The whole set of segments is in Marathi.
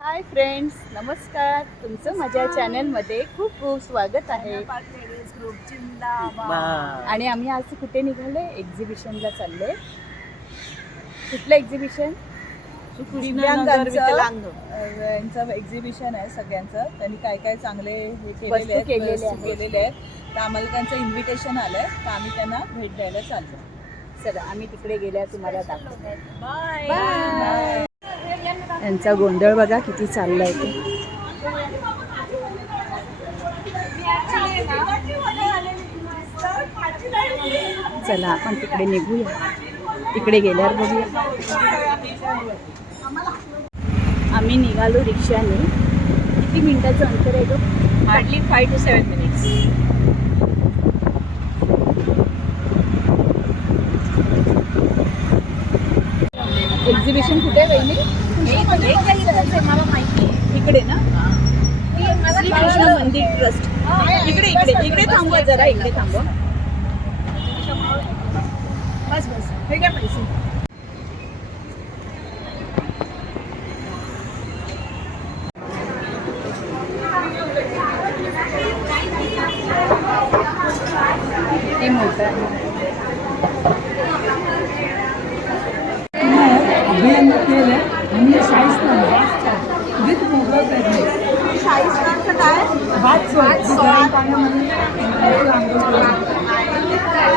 हाय फ्रेंड्स, नमस्कार. तुमचं माझ्या चॅनलमध्ये खूप खूप स्वागत आहे. आणि आम्ही आज कुठे निघाले? एक्झिबिशनला चाललोय. कुठलं एक्झिबिशन? यांचं एक्झिबिशन आहे सगळ्यांचं. त्यांनी काय काय चांगले हे केलेले आहेत. तर आम्हाला त्यांचं इन्व्हिटेशन आलंय, तर आम्ही त्यांना भेट द्यायला चाललो. चला, आम्ही तिकडे गेल्या तुम्हाला दाखवतो. बाय. यांचा गोंधळ बघा किती चाललाय ते. चला आपण तिकडे निघूया. तिकडे गेल्यावर बघूया. आम्ही निघालो रिक्षाने. किती मिनिटाचं अंतर आहे गं? Hardly 5 to 7 minutes. एक्झिबिशन कुठे आहे बहिणी? मला माहिती आहे. इकडे ना, श्रीकृष्ण मंदिर ट्रस्ट. इकडे इकडे इकडे थांबवा जरा, इकडे थांबवा. बस हे काय पैसे. किती मोठं आहे.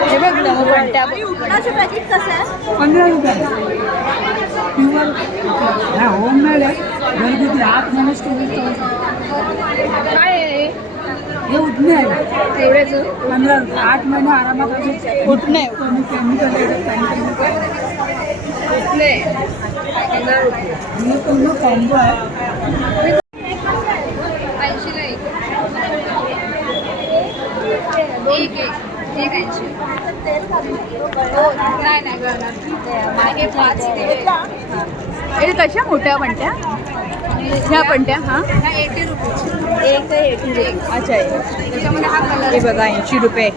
हे बघ ना, घंट्या बघ. उठण्याचं पॅकेट कसं आहे? 15 रुपये प्युअर होममेड आहे. घरगुती 8 महिने स्टोरेज काय आहे हे उठणे आहे. एवढ्याचं? 15 रुपये 8 महिने आरामात असे उठणे कमी केमिकल उठणे हे पूर्ण कॉम्बो आहे. 80ला एक 80. नाही नाही करणार. हे कशा मोठ्या पणत्या? ह्या पणत्या? हां, 80 रुपये. एक ते 80 रुपये. अच्छा आहे. त्याच्यामध्ये हा कलर हे बघा 80 रुपये.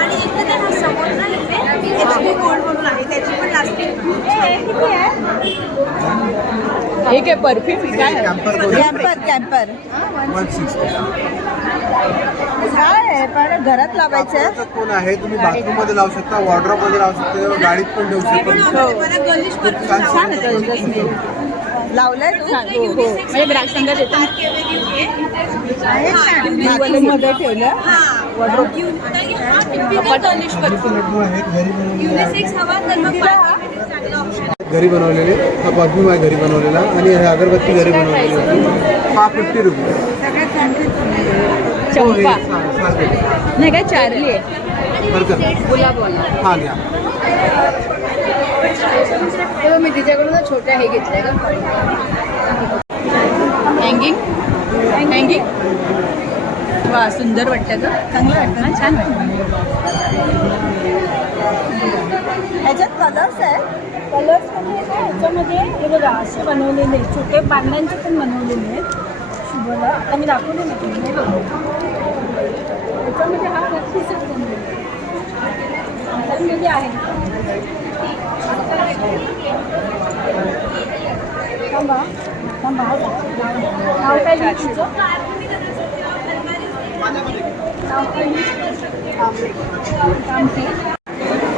आणि इथे ते हा समोर ना इथे HP गोल्ड म्हणून आहे, त्याची पण लास्टिंग किती आहे? हे काय परफ्यूम काय आहे? कॅम्पर 160. काय आहे पण घरात लावायचं आहे. वापराचा कोण आहे, तुम्ही बाथरूम मध्ये लावू शकता, वॉर्डरोब मध्ये लावू शकता, गाडीत पण ठेवू शकता. छान आहे त्याचा स्मेल. लावलंय तू? हो हो, म्हणजे ग्राहक संघात येतात. मध्ये ठेवलं. घरी बनवलेले हा परफ्यूम आहे, घरी बनवलेला. आणि हे अगरबत्ती घरी बनवलेली होती. हा 50 रुपये. चंपा सारखे नाही काय, चार्ली आहे. बरं गुलाबवाला. हा घ्या. तेव्हा मी तिच्याकडून छोट्या हे घेतल्या का. हँगिंग हँगिंग वा, सुंदर वाटतं का? चांगलं वाटतं. हां, छान वाटतं. ह्याच्यात कलर्स आहे. कलर्स म्हणजे काय ह्याच्यामध्ये हे बघा असे बनवलेले आहेत, छोटे पांड्यांचे पण बनवलेले आहेत. शुभला आता मी दाखवले ना तुम्ही, त्याच्यामध्ये हा नक्कीच बनवलेले आहे. थांबा थांबा, नाव काय लिहिलं तुमचं? नाव काय लिहिलं?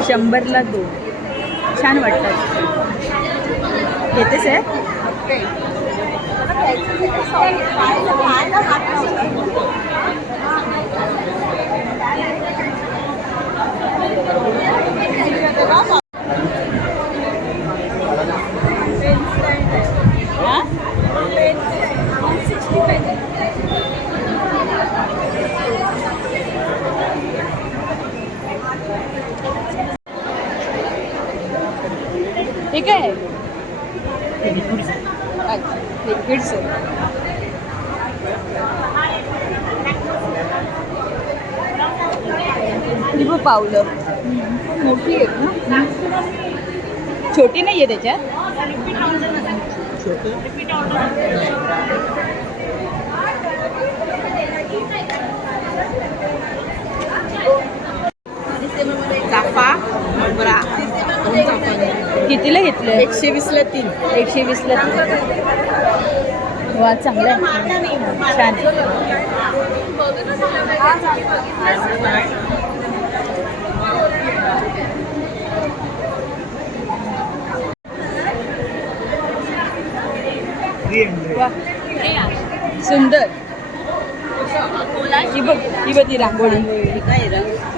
100ला 2. छान वाटतात. घेतेच आहे. ठीक आहे. अच्छा, लिक्विड्स आहे. ही बघ पावलं मोठी आहेत ना, छोटी नाही आहे त्याच्यात. कितीला घेतलं? 120ला 3. 120ला 3. वा चांगलं आहे. छान आहे. वा सुंदर. ही बघ ही रांगोळी.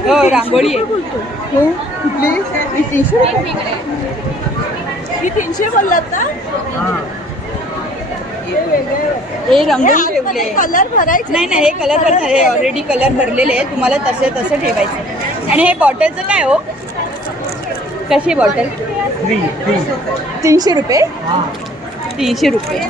हो रांगोळी आहे. हो कुठली? ही 300 रुपये. ही 300 बोललात ना? हे रंगोळी ठेवले. कलर भरायचे नाही नाही, हे कलर भरणार आहे. ऑलरेडी कलर भरलेले आहे. तुम्हाला तसं ठेवायचं. आणि हे बॉटलचं काय हो? कशी बॉटल? 300 रुपये. 300 रुपये.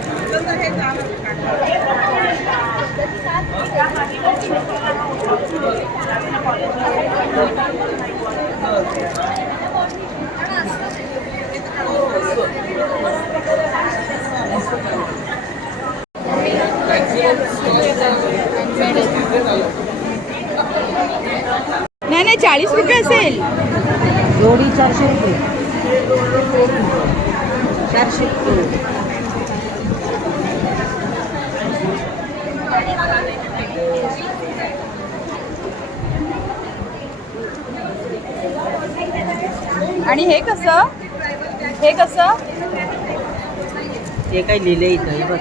नाही नाही, 40 रुपये असेल. जोडी 400 रुपये. 400 रुपये. आणि हे कसं? हे कसं? ते काय लिहिलं इथं हे बघ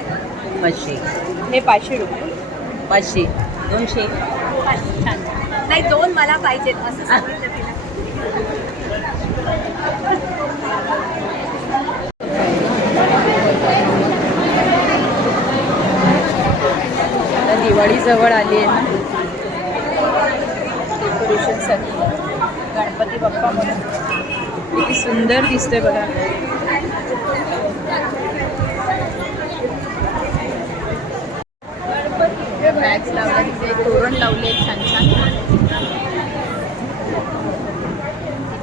500. हे 500 रुपये. 500. 200. नाही 2 मला पाहिजेत असं सांगितलं तिला. आता दिवाळी जवळ आली आहे ना, डेकोरेशनसाठी गणपती बाप्पा म्हणून किती सुंदर दिसतोय बघा. बॅग्स लावल्या, तिथे तोरण लावले छान छान.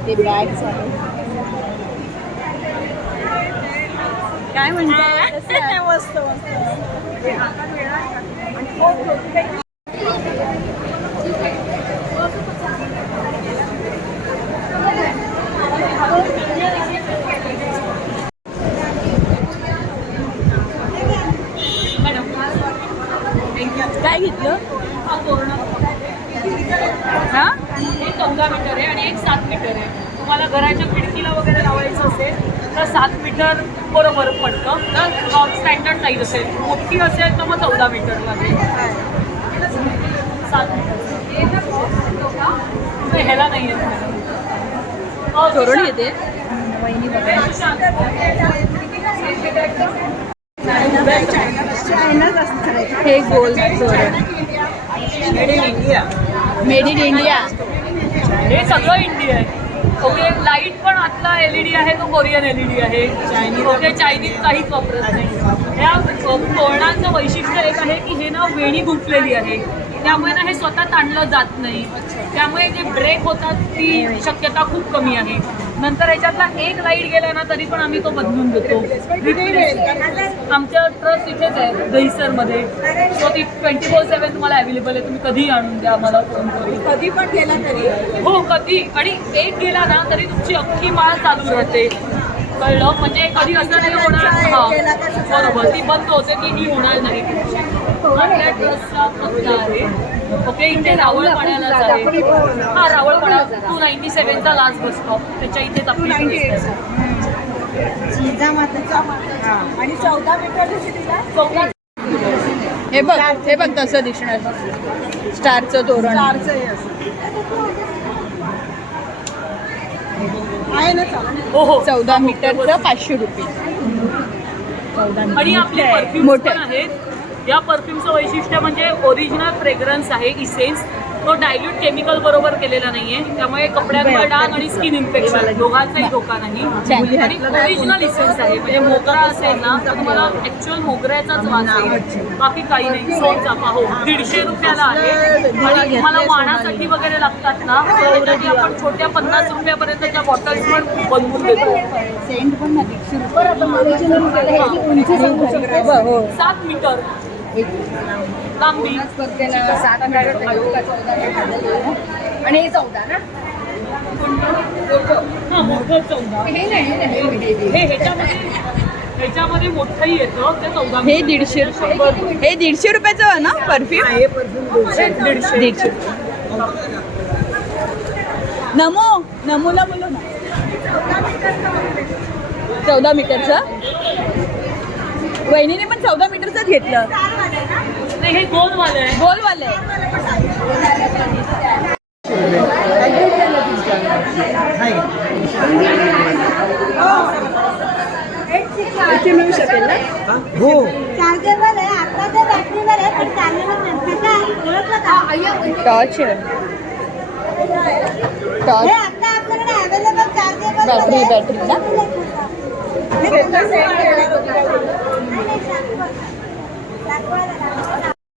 तिथे बॅग्स आहेत. काय म्हणताय? मस्त काय घेतलं? हा, एक 14 मीटर आहे आणि एक 7 मीटर आहे. तुम्हाला घराच्या खिडकीला वगैरे लावायचं असेल तर 7 मीटर बरोबर पडतं. तर स्टँडर्ड साईज असेल, मोठी असेल तर मग 14 मीटर लागेल. 7 मीटर ह्याला नाही आहे. तोरण येते. हे गोल तोरण. Made in India. हे सगळं इंडिया आहे. ओके, लाईट पण आतला LED आहे तो कोरियन LED आहे. ओके, चायनीज काहीच वापरत नाही. ह्या तोरणांचं वैशिष्ट्य एक आहे की हे ना वेणी गुंफलेली आहे, त्यामुळे ना हे स्वतः ताणलं जात नाही. त्यामुळे जे ब्रेक होतात ती शक्यता खूप कमी आहे. नंतर ह्याच्यातला एक लाईट गेला ना तरी पण आम्ही तो बदलून देतो. आमच्या ट्रस्ट इथेच आहे दहिसरमध्ये. सो ती 24/7 तुम्हाला अवेलेबल आहे. तुम्ही कधीही आणून द्या, मला फोन करून. कधी पण गेला तरी. हो कधी. आणि एक गेला ना तरी तुमची अख्खी माळ चालू राहते. कळलं? म्हणजे कधी असं नाही होणार. हां बरोबर, ती बंद होते की ही होणार नाही. आपल्या ट्रस्टचा पत्ता आहे. ओके, इथे रावळपाड्यालाच आहे. हां, रावळपाडा 297चा लास्ट बस स्टॉप, त्याच्या इथेच आपली ट्रस्ट आहे. आणि 14 मीटर तिला हे बघ तसं दिसणार. स्टारचं तोरण. आहे ना चालेल. हो 14 मीटरचं 500 रुपये. आणि आपले परफ्यूम मोठे पण आहेत. या परफ्यूमचं वैशिष्ट्य म्हणजे ओरिजिनल फ्रेग्रन्स आहे, इसेन्स. तो डायल्यूट केमिकल बरोबर केलेला नाहीये, त्यामुळे कपड्यांवर डाग आणि स्किन इन्फेक्शन दोघांचाही धोका नाही. आणि ओरिजिनल इसेन्स आहे. म्हणजे मोगरा असेल ना तर तुम्हाला ऍक्च्युअल मोगऱ्याचाच वास आहे, बाकी काही नाही. सोनचाफा हो 150 रुपयाला आहे. आणि तुम्हाला वाणासाठी वगैरे लागतात ना तर त्याच्यासाठी आपण छोट्या 50 रुपयापर्यंतच्या बॉटल्स पण बनवून देतो. सेंट पण ना 7 मीटर लांबी. 7 मीटर आणि हे 14 ना. हा मोठं 14. हे ह्याच्यामध्ये मोठंही येतं ते 14. हे 150 रुपये. हे 150 रुपयाचं आहे ना परफ्यूम? हे परफ्यूम 150. 150. नमूला बोलू ना. 14 मीटरचं. वहिनीने पण 14 मीटरचंच घेतलं. नाही हे गोलवालं आहे. गोलवाले इथे मिळू शकेल ना? हो चार्जरवर आहे आता ते बॅटरीवर आहे पण चार्जरवर नसतं का ओळखलं का टॉर्च आहे. हे टॉर्च आता आपल्याकडे अवेलेबल चार्जर बॅटरी ना? दाखवा